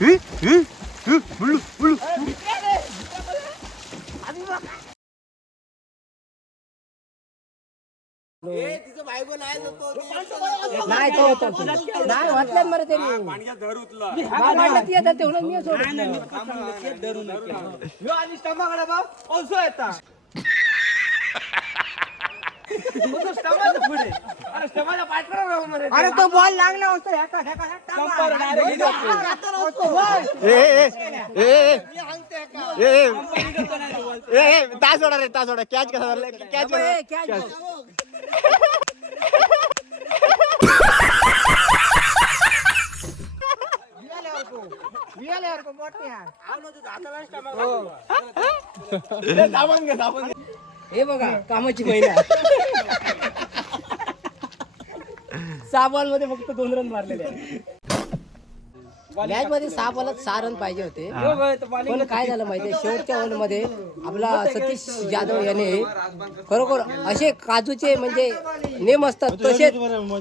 नाही तो नाही वाटलं मरे ते अरे तो बॉल लागला होता तास सोडा रे तास सोडा कॅच कसा कॅच हे बघा कामाची महिना 6 बॉल मध्ये फक्त 2 रन मारलेले आहेत. मॅच मध्ये 6 बॉलात 6 रन पाहिजे होते पण काय झालं माहितीये शेवटच्या ओव्हर मध्ये आपला सतीश जाधव याने खरोखर असे काजूचे म्हणजे नेम असतात तसेच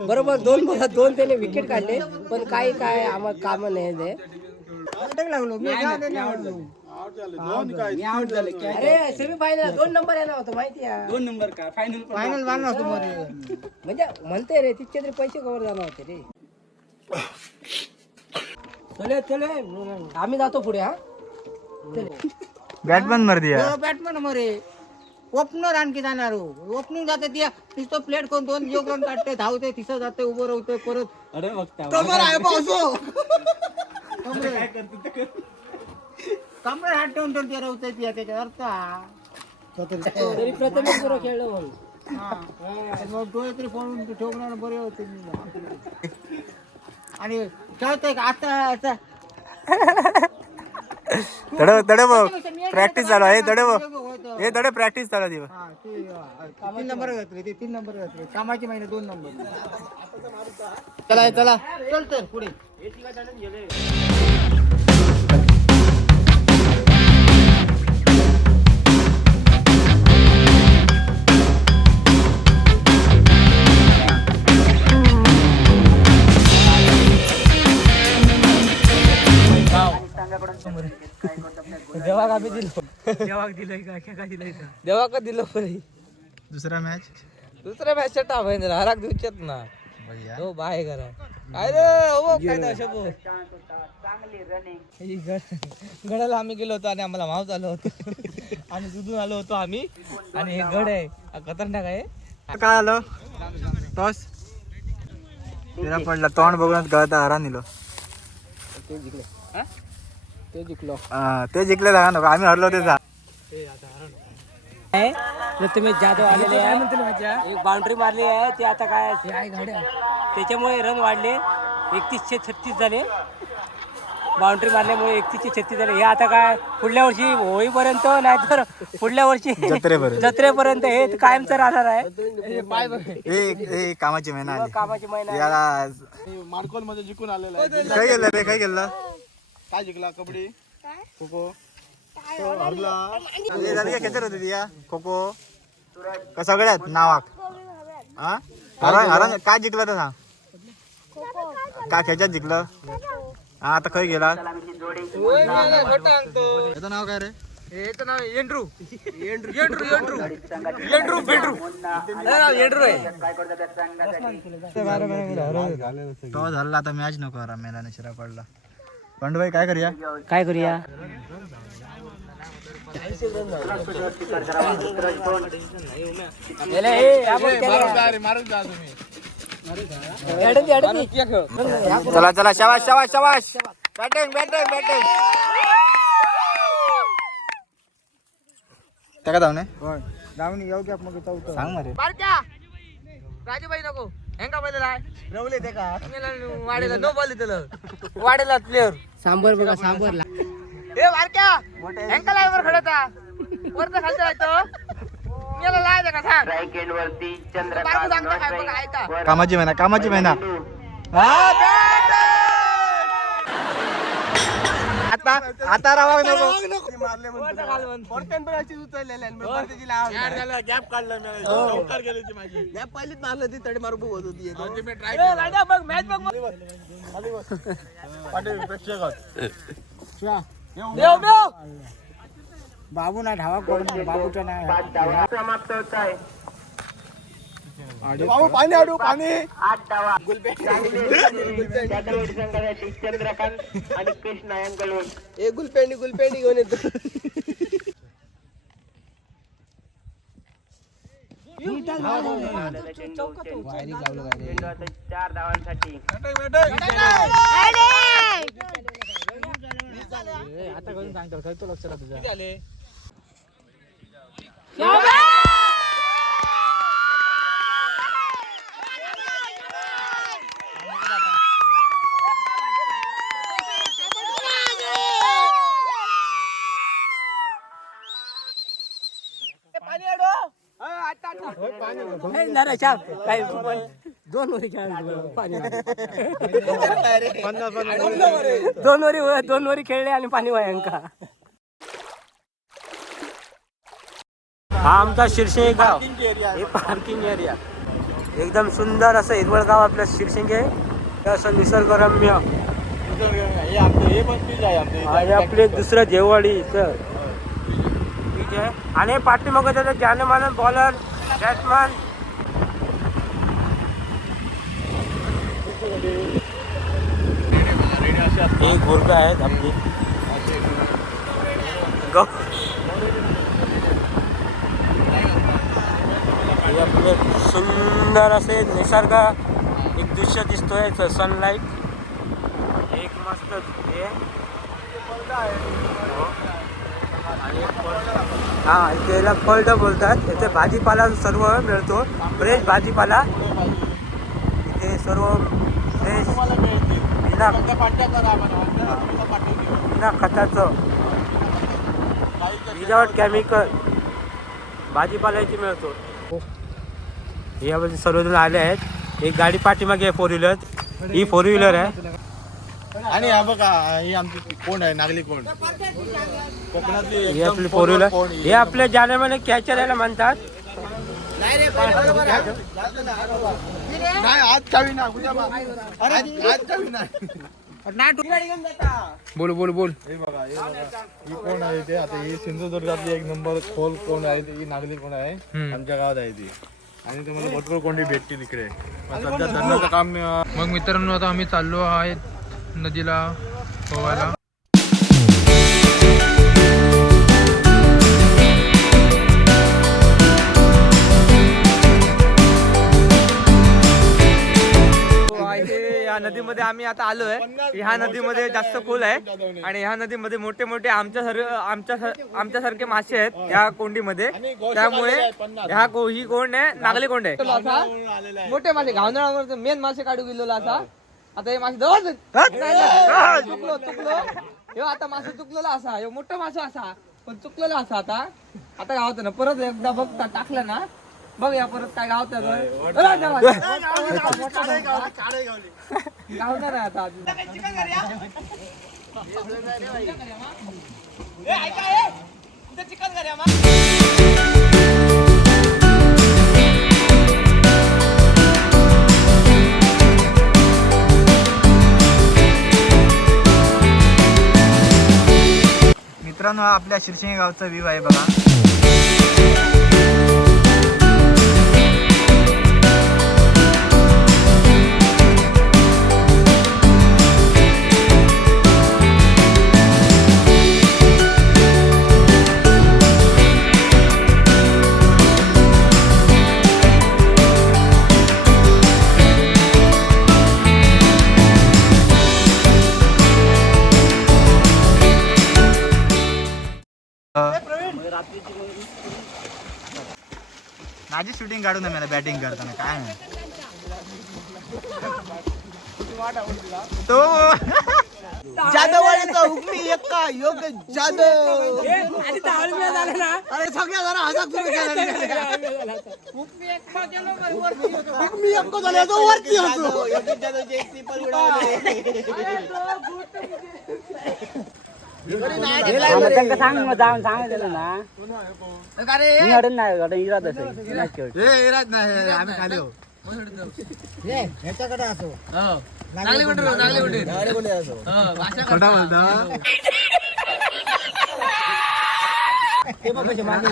बरोबर 2 बॉलात 2 त्याने विकेट काढले पण काय आम्हाला काम नाही ते अरे सेमी फायनल 2 नंबर येणार होतं माहिती आहे 2 नंबर का फायनल मारणार होतो म्हणजे म्हणते रे तितके तरी पैसे कव्हर जाणार होते रे. चले आम्ही जातो पुढे हा बॅटमॅन मर दिया बॅटमॅन मरे ओपनर आणखी जाणार ओपनिंग जाते तिथं प्लेट कोण 2 योगदान काढते धावते तिथं जाते उभं राहते परत अरे बघता काय करते कमर हात ठेवून ते राहते त्याच्या अर्थ तरी प्रथमेश बरं खेळलो मग डोळे तरी फोडून ठेवणार बरे होते आणि कळतंय का आता तडे बघ प्रॅक्टिस चालू आहे तडे बघ हे तडे प्रॅक्टिस चालू आहे 3 नंबर घातले ते 3 नंबर घातले कामाची महिने 2 नंबर चला चल तर पुढे देवा का दिलो दुसरा मॅच टाप आहे हराक दिवच्यात ना हो बाय करा काय रे हो काय शबो गडाला आम्ही गेलो होतो आणि आम्हाला माव झालं होतं आणि दुधून आलो होतो आम्ही आणि हे गड आहे खतरनाक आहे काय आलं टॉस तिला पडला तोंड बघूनच गळता हरा निलो ते जिंकलो ते जिंकले जागा नको आम्ही हरलो ते प्रथमेश जाधव आलेले आहे एक बाउंड्री मारली आहे ते आता काय त्याच्यामुळे रन वाढले 3136 झाले बाउंड्री मारल्यामुळे 3136 झाले हे आता काय पुढल्या वर्षी होईपर्यंत नाहीतर पुढल्या वर्षी जत्रेपर्यंत हे कायमचं राहणार आहे कामाची महिना कामाची महिना याला मार्कोल मध्ये जिंकून आलेला आहे. काय गेलं रे काय गेलं काय जिंकला कबड्डी खो खो खो खो का सगळ्यात नावाक हरण काय जिंकलं तर सांग काय खेच्यात जिंकलं हा आता खय गेला याचं नाव काय रे याचं नाव एंड्रू तो झाला आता मॅच नको मेला शिरा पडला पंडूभाई काय करूया चला शाबाश बॅटिंग त्या का धावणे येऊ मग सांग मरे राजूबाई नको हेंगा बैल रवले ते का वाडेला नो बॉल दिलं वाडेला प्लेअर सांबर बघा सांबरला ए वारक्या हेंगा लाईवर खडता वरत खालचा येतो मला लाय दे का सांग स्ट्राइक एंड वरती चंद्रकांत काय बघा ऐका कामाची महिना आता आता रावा नको मारले गॅप काढला लवकर गेली ती माझी गॅप पहिलीच मारलं ती तडी मारू होत होती बाबू ना ढावा करून बाबूचा नाही बाबू पाणी आडू पाणी गुलपेंडी घेऊन येतो आता करून सांगतो खरं तो लक्षात तुझ्या दोन वरी पाणी पन्नास दोन वरी खेळले आणि पाणी वायांका. हा आमचा शिरशिंगे गाव, हे पार्किंग एरिया. एकदम सुंदर असं हिरवळ गाव आपलं शिरशिंगे. असं निसर्गरम्य आणि आपले दुसरं जेववाडी इथं ठीक आहे. आणि पाठीमागं त्याचं जानेमान बॉलर बॅट्समॅन हे घोरका आहेत आपली आपले सुंदर असे निसर्ग एक दृश्य दिसतोय. सनलाईट एक मस्त हे हा इथे याला फळड बोलतात. इथे भाजीपाला सर्व मिळतो, फ्रेश भाजीपाला इथे सर्व फ्रेश बिना खताचं विदाउट केमिकल भाजीपाला इथे मिळतो. यामध्ये सर्वजण आले आहेत. एक गाडी पाठीमागे आहे 4 व्हीलर, ही 4 व्हीलर आहे. आणि हा बघा ही आमची कोण आहे नागली कोण कोकणातली ही आपली 4 व्हीलर. हे आपल्या जाण्यामध्ये कॅचर याला म्हणतात. नाही आज चावी ना आज चावी नाही बोल बोल बोल. हे बघा ही कोण आहे ते. आता ही सिंधुदुर्गातली एक नंबर खोल कोण आहे ती नागली कोण आहे आमच्या गावात आहे ती. आणि तुम्हाला भरपूर कोंडी भेटतील इकडे. सध्या धरणाचं काम मग मित्रांनो आता आम्ही चाललो आहे नदीला पोहायला. या नदीमध्ये आम्ही आता आलोय. ह्या नदीमध्ये जास्त खोल आहे आणि ह्या नदीमध्ये मोठे मोठे आमच्यासारखे मासे आहेत या कोंडीमध्ये. त्यामुळे ही कोंड आहे नागली कोंड आहे. मोठे मासे घावनाळावर मेन मासे काढू गेलो असा. आता हे मासे चुकलो आता मासे चुकलेला असा मोठा मासा असा पण चुकलेला असा. आता गावत ना परत एकदा बघ टाकलं ना बघ या परत काय गावतात गावणार आहे आता. मित्रांनो हा आपल्या शिरशिंगे गावचा व्ह्यू आहे बघा. माझी शूटिंग काढू ना मला बॅटिंग करताना काय तो जाधववाडीचा हुकमी एक्का योग्य जाधव अरे सगळ्या जरा हसत हुकमी एक्का झाला तो वरती होतो योग्य जाधवचे एक ट्रिपल उडवले. त्यांना सांग मग जाऊन सांगितलं ना मी अडून नाही अडून इराद आम्ही खाली हो ह्याच्याकडे असो खोटा बोलता ते बघ कसे मागे